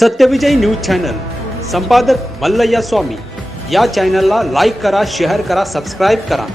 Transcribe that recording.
Satyavijay news channel, संपादक मल्लय्या स्वामी। या चॅनलला लाईक करा, शेअर करा, सबस्क्राईब करा।